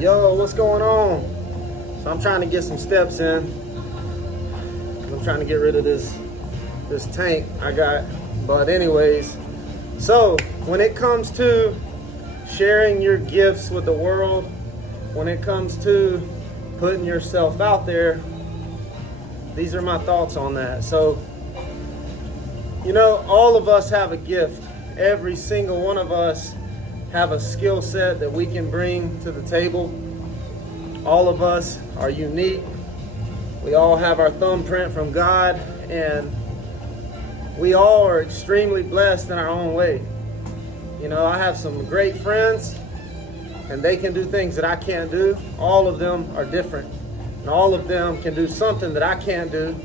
Yo, what's going on? So I'm trying to get some steps in. I'm trying to get rid of this tank I got. But anyways, so when it comes to sharing your gifts with the world, when it comes to putting yourself out there, these are my thoughts on that. So, all of us have a gift. Every single one of us have a skill set that we can bring to the table. All of us are unique. We all have our thumbprint from God, and we all are extremely blessed in our own way. I have some great friends, and they can do things that I can't do. All of them are different, and all of them can do something that I can't do,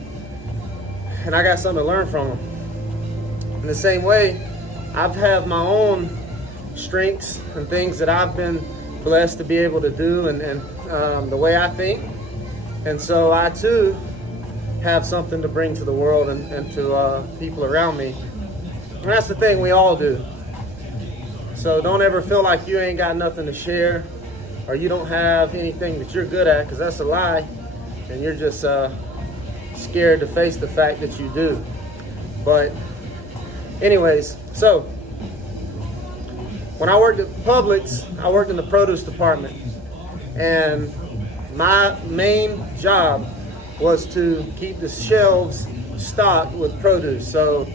and I got something to learn from them. In the same way, I've had my own strengths and things that I've been blessed to be able to do, and the way I think. And so I too have something to bring to the world and to people around me. And that's the thing, we all do. So don't ever feel like you ain't got nothing to share, or you don't have anything that you're good at, because that's a lie. And you're just scared to face the fact that you do. But anyways, so when I worked at Publix, I worked in the produce department, and my main job was to keep the shelves stocked with produce. So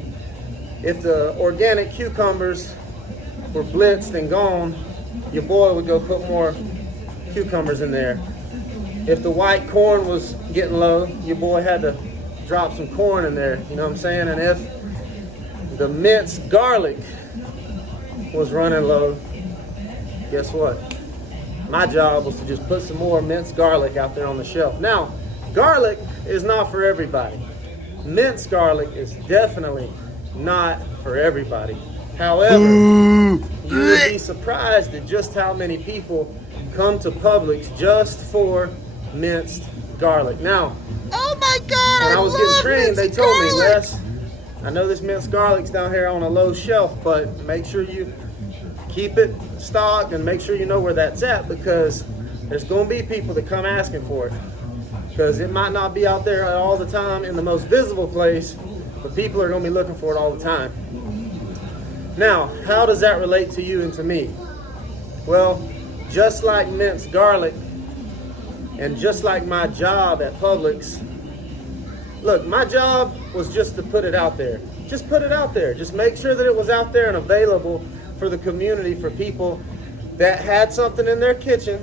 if the organic cucumbers were blitzed and gone, your boy would go put more cucumbers in there. If the white corn was getting low, your boy had to drop some corn in there, you know what I'm saying? And if the minced garlic was running low, guess what? My job was to just put some more minced garlic out there on the shelf. Now, garlic is not for everybody. Minced garlic is definitely not for everybody. However, you would be surprised at just how many people come to Publix just for minced garlic. Now, oh my God! when I was getting trained, they told me, Les, I know this minced garlic's down here on a low shelf, but make sure you keep it stocked and make sure you know where that's at, because there's going to be people that come asking for it. Because it might not be out there all the time in the most visible place, but people are going to be looking for it all the time. Now, how does that relate to you and to me? Well, just like minced garlic, and just like my job at Publix, look, my job was just to put it out there. Just put it out there. Just make sure that it was out there and available for the community, for people that had something in their kitchen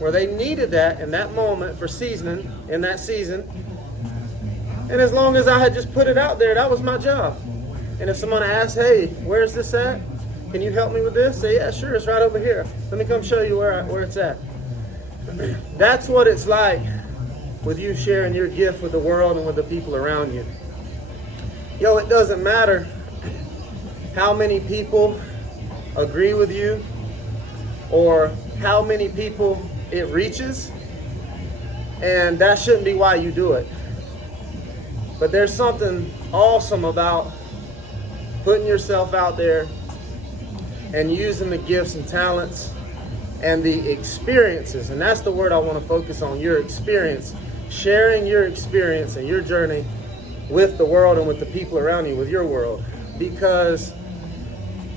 where they needed that in that moment for seasoning, in that season. And as long as I had just put it out there, that was my job. And if someone asks, hey, where's this at? Can you help me with this? Say, yeah, sure, it's right over here. Let me come show you where it's at. That's what it's like with you sharing your gift with the world and with the people around you. Yo, it doesn't matter how many people agree with you or how many people it reaches, and that shouldn't be why you do it. But there's something awesome about putting yourself out there and using the gifts and talents and the experiences, and that's the word I want to focus on, your experience, sharing your experience and your journey with the world and with the people around you, with your world. Because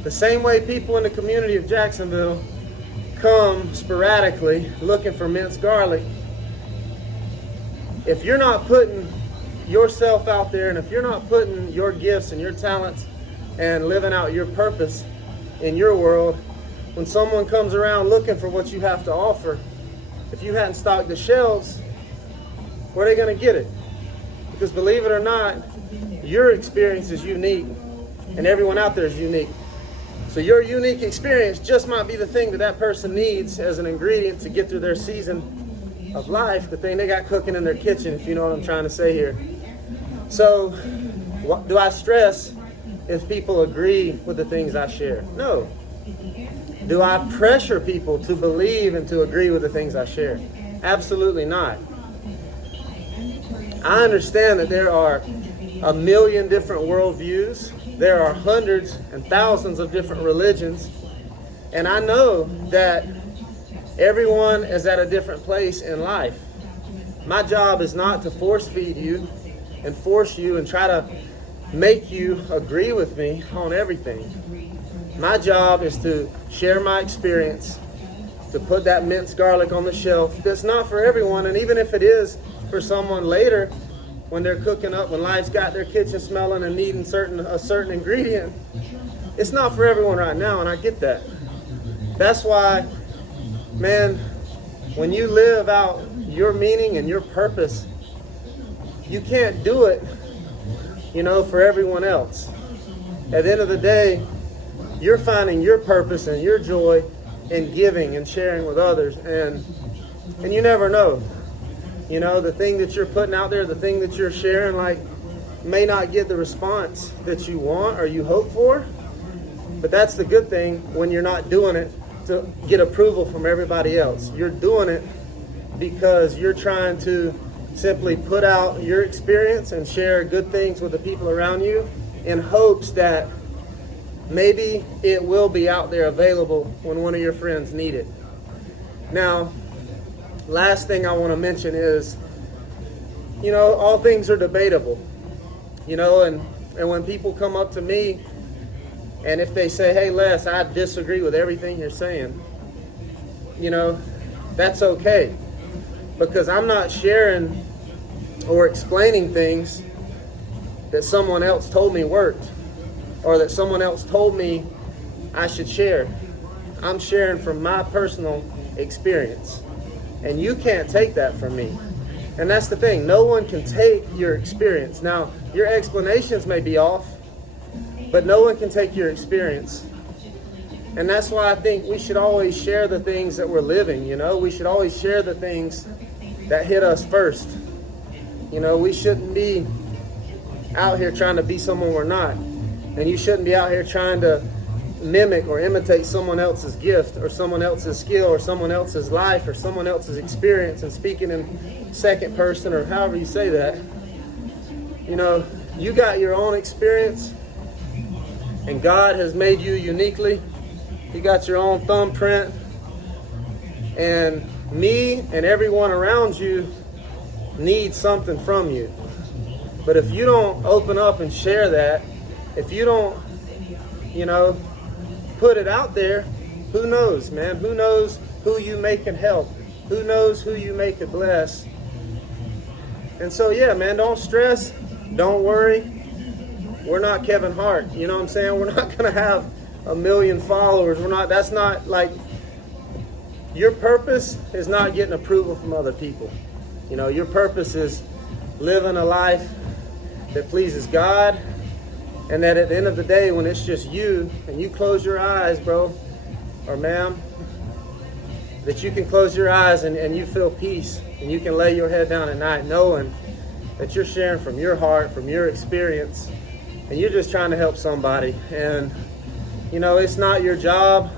the same way people in the community of Jacksonville come sporadically looking for minced garlic, if you're not putting yourself out there, and if you're not putting your gifts and your talents and living out your purpose in your world, when someone comes around looking for what you have to offer, if you hadn't stocked the shelves, where are they going to get it? Because believe it or not, your experience is unique, and everyone out there is unique. So your unique experience just might be the thing that that person needs as an ingredient to get through their season of life, the thing they got cooking in their kitchen, if you know what I'm trying to say here. So, what do I stress if people agree with the things I share? No. Do I pressure people to believe and to agree with the things I share? Absolutely not. I understand that there are a million different worldviews. There are hundreds and thousands of different religions. And I know that Everyone is at a different place in life. My job is not to force feed you and force you and try to make you agree with me on everything. My job is to share my experience, to put that minced garlic on the shelf. That's not for everyone, and even if it is for someone later, when they're cooking up, when life's got their kitchen smelling and needing a certain ingredient, it's not for everyone right now, and I get that. That's why, man, when you live out your meaning and your purpose, you can't do it, for everyone else. At the end of the day, you're finding your purpose and your joy in giving and sharing with others, and you never know. The thing that you're putting out there, the thing that you're sharing, may not get the response that you want or you hope for, but that's the good thing when you're not doing it to get approval from everybody else. You're doing it because you're trying to simply put out your experience and share good things with the people around you in hopes that maybe it will be out there available when one of your friends need it. Now, last thing I want to mention is, all things are debatable, and when people come up to me and if they say, hey, Les, I disagree with everything you're saying, that's okay, because I'm not sharing or explaining things that someone else told me worked or that someone else told me I should share. I'm sharing from my personal experience, and you can't take that from me. And that's the thing, no one can take your experience. Now, your explanations may be off, but no one can take your experience. And that's why I think we should always share the things that we're living, We should always share the things that hit us first. We shouldn't be out here trying to be someone we're not. And you shouldn't be out here trying to mimic or imitate someone else's gift or someone else's skill or someone else's life or someone else's experience and speaking in second person or however you say that. You got your own experience, and God has made you uniquely. You got your own thumbprint, and me and everyone around you need something from you. But if you don't open up and share that, if you don't, put it out there, who knows, man? Who knows who you may can help? Who knows who you may could bless? And so, yeah, man, don't stress. Don't worry. We're not Kevin Hart. You know what I'm saying? We're not going to have 1 million followers. That's not your purpose is not getting approval from other people. Your purpose is living a life that pleases God, and that at the end of the day, when it's just you and you close your eyes, bro, or ma'am, that you can close your eyes and you feel peace, and you can lay your head down at night knowing that you're sharing from your heart, from your experience, and you're just trying to help somebody. And, it's not your job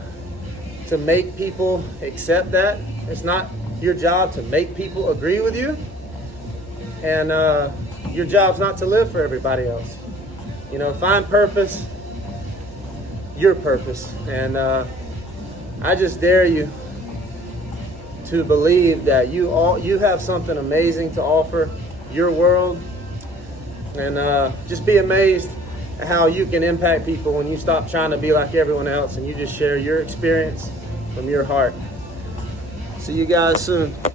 to make people accept that. It's not your job to make people agree with you. And your job's not to live for everybody else. Find purpose, your purpose. And I just dare you to believe that you have something amazing to offer your world. And just be amazed at how you can impact people when you stop trying to be like everyone else and you just share your experience from your heart. See you guys soon.